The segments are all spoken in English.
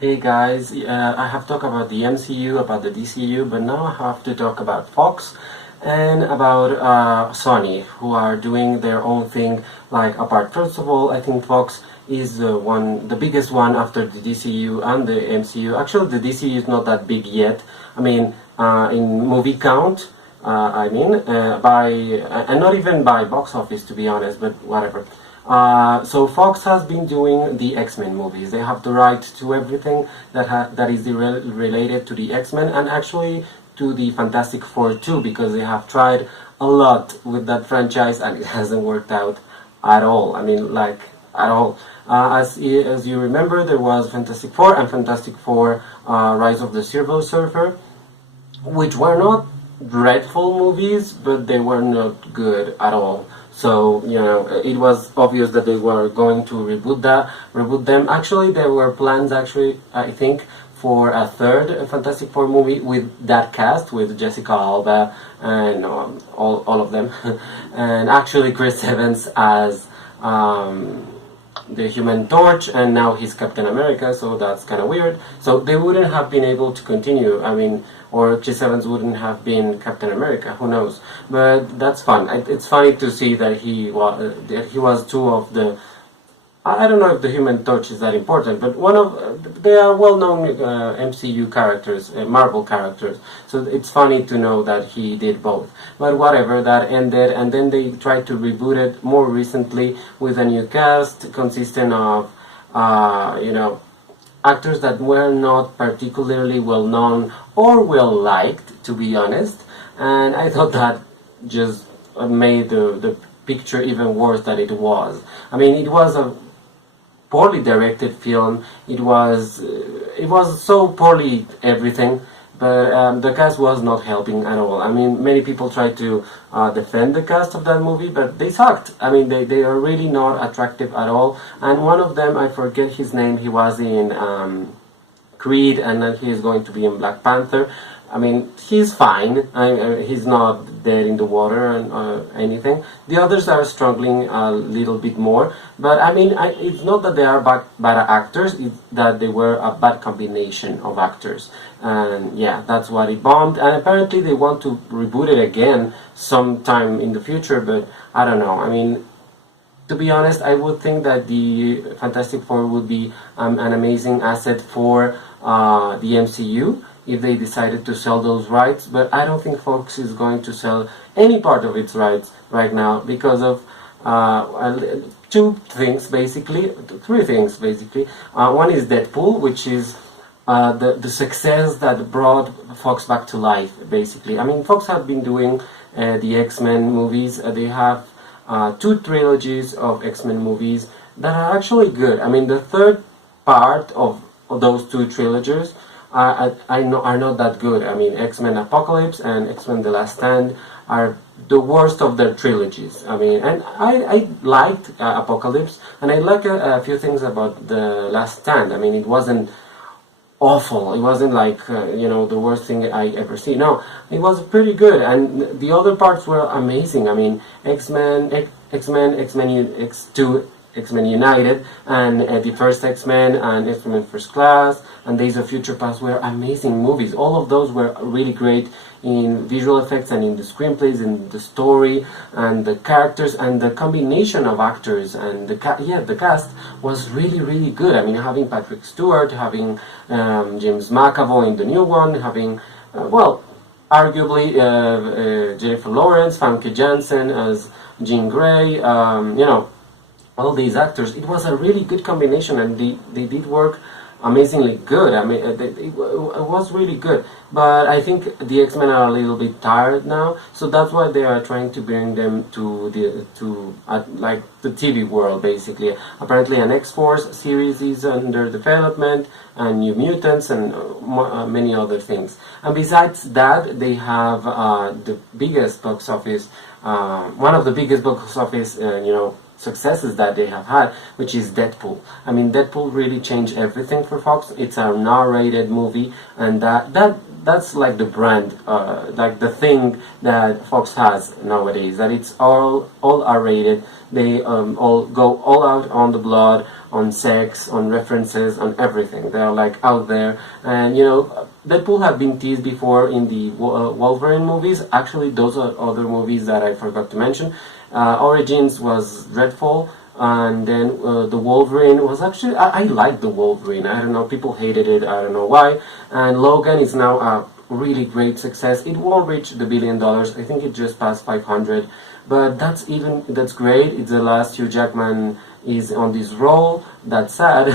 Hey guys, I have talked about the MCU, about the DCEU, but now I have to talk about Fox and about Sony, who are doing their own thing. Like apart, first of all, I think Fox is the biggest one after the DCEU and the MCU. Actually, the DCEU is not that big yet. I mean, in movie count, by and not even by box office, to be honest, but whatever. So Fox has been doing the X-Men movies. They have the right to everything that is related to the X-Men, and actually to the Fantastic Four too, because they have tried a lot with that franchise and it hasn't worked out at all. I mean, like at all. As you remember, there was Fantastic Four and Fantastic Four Rise of the Silver Surfer, which were not dreadful movies, but they were not good at all. So it was obvious that they were going to reboot them. Actually, there were plans. Actually, I think for a third Fantastic Four movie with that cast, with Jessica Alba and all of them, and actually Chris Evans as the Human Torch, and now he's Captain America, so that's kind of weird. So they wouldn't have been able to continue. I mean, or Chris Evans wouldn't have been Captain America. Who knows? But that's fun. It's funny to see that he was two of the. I don't know if the Human Torch is that important, but one of they are well-known MCU characters, Marvel characters. So it's funny to know that he did both. But whatever, that ended, and then they tried to reboot it more recently with a new cast consisting of, actors that were not particularly well-known or well-liked, to be honest. And I thought that just made the picture even worse than it was. I mean, it was a poorly directed film. It was so poorly everything, but the cast was not helping at all. I mean, many people tried to defend the cast of that movie, but they sucked. I mean, they are really not attractive at all. And one of them, I forget his name, he was in Creed, and then he is going to be in Black Panther. I mean, he's fine. He's not dead in the water or anything. The others are struggling a little bit more. But I mean, it's not that they are bad actors. It's that they were a bad combination of actors. And yeah, that's what it bombed. And apparently they want to reboot it again sometime in the future. But I don't know. I mean, to be honest, I would think that the Fantastic Four would be an amazing asset for the MCU if they decided to sell those rights, but I don't think Fox is going to sell any part of its rights right now because of three things basically. One is Deadpool, which is the success that brought Fox back to life, basically. I mean, Fox have been doing the X-Men movies. They have two trilogies of X-Men movies that are actually good. I mean, the third part of those two trilogies are not that good. I mean, X-Men Apocalypse and X-Men The Last Stand are the worst of their trilogies. I mean, and I liked Apocalypse, and I like a few things about The Last Stand. I mean, it wasn't awful. It wasn't like, the worst thing I ever see. No, it was pretty good, and the other parts were amazing. I mean, X-Men, X2, X-Men United, and the first X-Men, and X-Men First Class, and Days of Future Past were amazing movies. All of those were really great in visual effects and in the screenplays, in the story, and the characters, and the combination of actors, and the cast was really, really good. I mean, having Patrick Stewart, having James McAvoy in the new one, having, arguably Jennifer Lawrence, Famke Janssen as Jean Grey, all these actors. It was a really good combination, and they did work amazingly good. I mean, it was really good. But I think the X-Men are a little bit tired now, so that's why they are trying to bring them to the TV world, basically. Apparently, an X-Force series is under development, and New Mutants, and many other things. And besides that, they have the biggest box office, one of the biggest box office, successes that they have had, which is Deadpool. I mean, Deadpool really changed everything for Fox. It's a narrated movie, and that that's like the brand, like the thing that Fox has nowadays. That it's all R-rated. They all go all out on the blood, on sex, on references, on everything. They're like out there, and Deadpool have been teased before in the Wolverine movies. Actually, those are other movies that I forgot to mention. Origins was dreadful, and then the Wolverine was actually, I like the Wolverine. I don't know, people hated it, I don't know why. And Logan is now a really great success. It won't reach the $1 billion. I think it just passed 500, but that's great. It's the last Hugh Jackman is on this role. That's sad.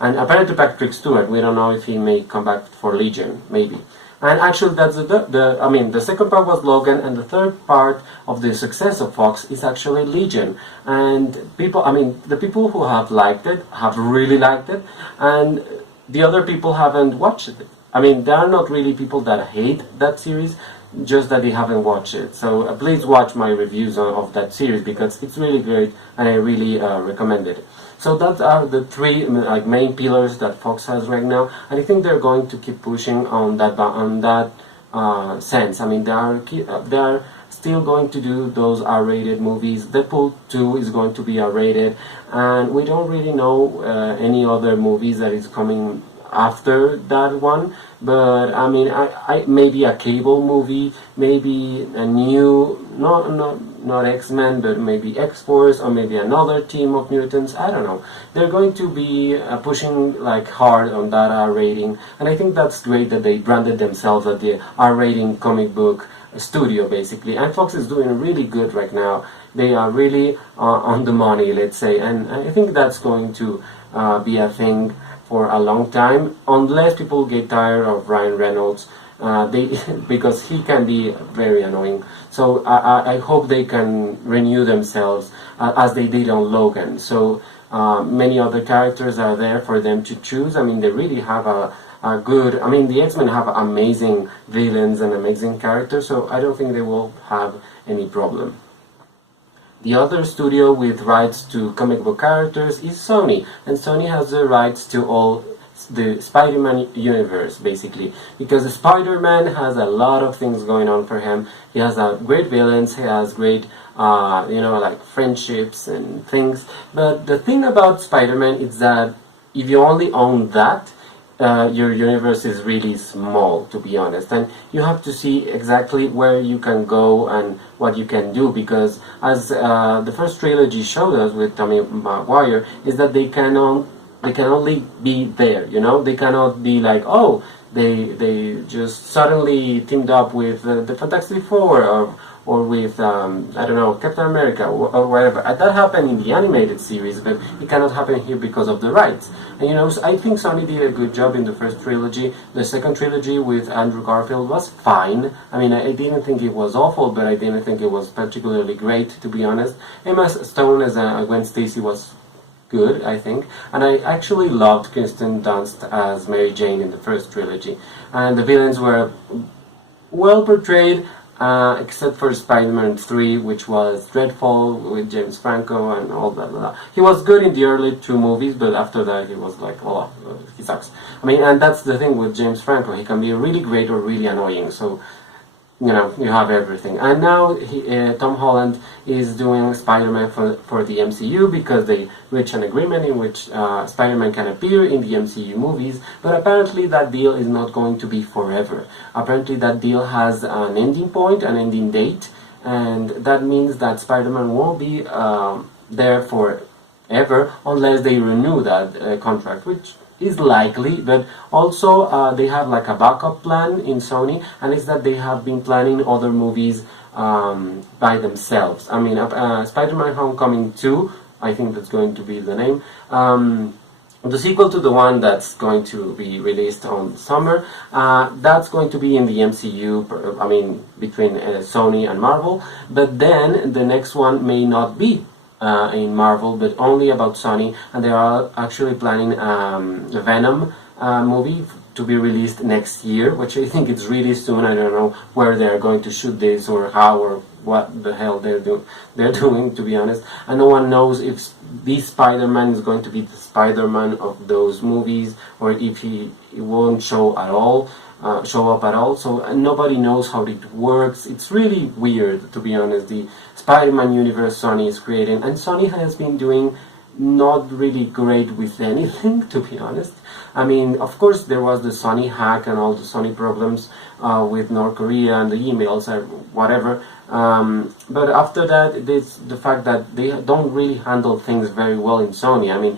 And apparently Patrick Stewart, we don't know if he may come back for Legion, maybe. And actually, that's the second part was Logan, and the third part of the success of Fox is actually Legion. And the people who have liked it have really liked it, and the other people haven't watched it. There are not really people that hate that series, just that they haven't watched it. So please watch my reviews of that series, because it's really great, and I really recommend it. So that are the three main pillars that Fox has right now, and I think they're going to keep pushing on that sense. They are still going to do those R-rated movies. Deadpool 2 is going to be R-rated, and we don't really know any other movies that is coming after that one. But I maybe a cable movie, maybe a new not X-Men, but maybe X-Force, or maybe another team of mutants. I don't know. They're going to be pushing hard on that R rating, and I think that's great that they branded themselves as the R rating comic book studio, basically. And Fox is doing really good right now. They are really on the money, let's say, and I think that's going to be a thing for a long time, unless people get tired of Ryan Reynolds, because he can be very annoying. So I hope they can renew themselves as they did on Logan. So many other characters are there for them to choose. They really have a good. The X-Men have amazing villains and amazing characters, so I don't think they will have any problem. The other studio with rights to comic book characters is Sony, and Sony has the rights to all the Spider-Man universe, basically, because Spider-Man has a lot of things going on for him. He has great villains, he has great friendships and things. But the thing about Spider-Man is that if you only own that, your universe is really small, to be honest, and you have to see exactly where you can go and what you can do, because as the first trilogy showed us with Tobey Maguire, is that they can only be there, they cannot be like, oh, they just suddenly teamed up with the Fantastic Four, or with, I don't know, Captain America, or whatever. That happened in the animated series, but it cannot happen here because of the rights. And so I think Sony did a good job in the first trilogy. The second trilogy with Andrew Garfield was fine. I didn't think it was awful, but I didn't think it was particularly great, to be honest. Emma Stone as Gwen Stacy was good, I think. And I actually loved Kirsten Dunst as Mary Jane in the first trilogy. And the villains were well portrayed, except for Spider-Man 3, which was dreadful with James Franco and all that. He was good in the early two movies, but after that he was like, oh, he sucks. And that's the thing with James Franco. He can be really great or really annoying, so you have everything. And now Tom Holland is doing Spider-Man for the MCU, because they reached an agreement in which Spider-Man can appear in the MCU movies, but apparently that deal is not going to be forever. Apparently that deal has an ending point, an ending date, and that means that Spider-Man won't be there forever unless they renew that contract, which is likely. But also they have a backup plan in Sony, and it's that they have been planning other movies by themselves. Spider-Man Homecoming 2, I think that's going to be the name, the sequel to the one that's going to be released on summer, that's going to be in the MCU, between Sony and Marvel, but then the next one may not be in Marvel, but only about Sony, and they are actually planning a Venom movie to be released next year, which I think is really soon. I don't know where they're going to shoot this or how or what the hell they're doing, to be honest. And no one knows if this Spider-Man is going to be the Spider-Man of those movies, or if he won't show up at all. So nobody knows how it works. It's really weird, to be honest, the Spider-Man universe Sony is creating, and Sony has been doing not really great with anything, to be honest. I mean, of course there was the Sony hack and all the Sony problems with North Korea and the emails or whatever, but after that, the fact that they don't really handle things very well in Sony. I mean,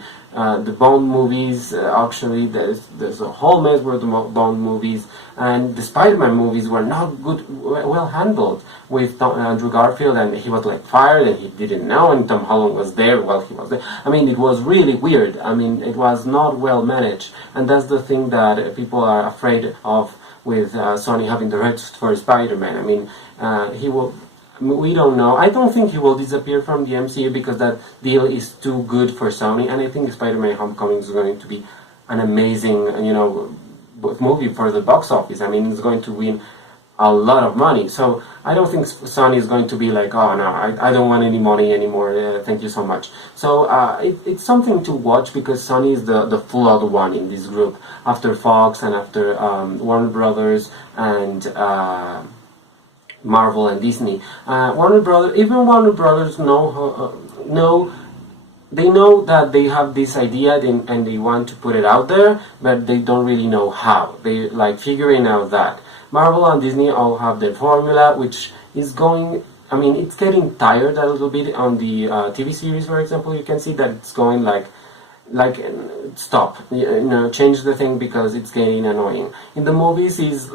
the Bond movies, actually there's a whole mess with the Bond movies, and the Spider-Man movies were not well handled with Andrew Garfield, and he was like fired and he didn't know, and Tom Holland was there while he was there. I mean, it was really weird. I mean, it was not well managed, and that's the thing that people are afraid of with Sony having the rights for Spider-Man. I mean, we don't know. I don't think he will disappear from the MCU because that deal is too good for Sony, and I think Spider-Man Homecoming is going to be an amazing, movie for the box office. I mean, it's going to win a lot of money. So I don't think Sony is going to be like, oh no, I don't want any money anymore, thank you so much. So it's something to watch because Sony is the full-out one in this group, after Fox and after Warner Brothers and Marvel and Disney. Warner Brothers know they know that they have this idea and they want to put it out there, but they don't really know how. They like figuring out that. Marvel and Disney all have their formula, which is going, I mean, it's getting tired a little bit on the TV series, for example. You can see that it's going like stop, change the thing because it's getting annoying. In the movies is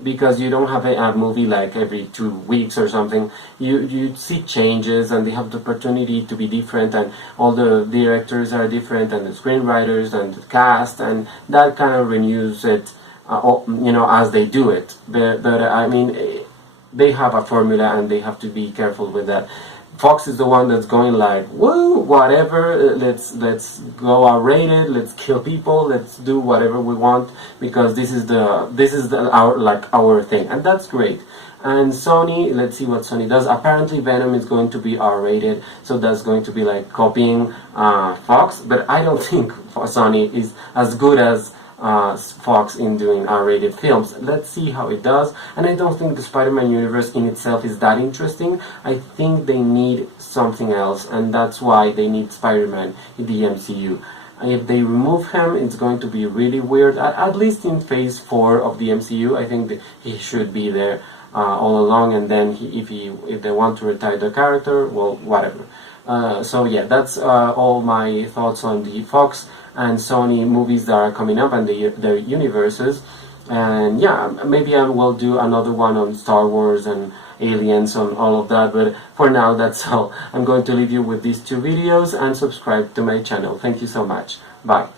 because you don't have a movie like every 2 weeks or something. You see changes and they have the opportunity to be different, and all the directors are different and the screenwriters and the cast, and that kind of renews it, as they do it. But I mean, they have a formula and they have to be careful with that. Fox is the one that's going like, whoa, whatever, let's go R-rated, let's kill people, let's do whatever we want because this is our thing, and that's great. And Sony, let's see what Sony does. Apparently Venom is going to be R-rated, so that's going to be like copying Fox, but I don't think Sony is as good as Fox in doing R-rated films. Let's see how it does. And I don't think the Spider-Man universe in itself is that interesting. I think they need something else, and that's why they need Spider-Man in the MCU. If they remove him, it's going to be really weird. At least in Phase 4 of the MCU, I think that he should be there all along, and then if they want to retire the character, well, whatever. So yeah, that's all my thoughts on the Fox and Sony movies that are coming up and their universes. And yeah, maybe I will do another one on Star Wars and Aliens and all of that, but for now that's all. I'm going to leave you with these 2 videos and subscribe to my channel. Thank you so much. Bye.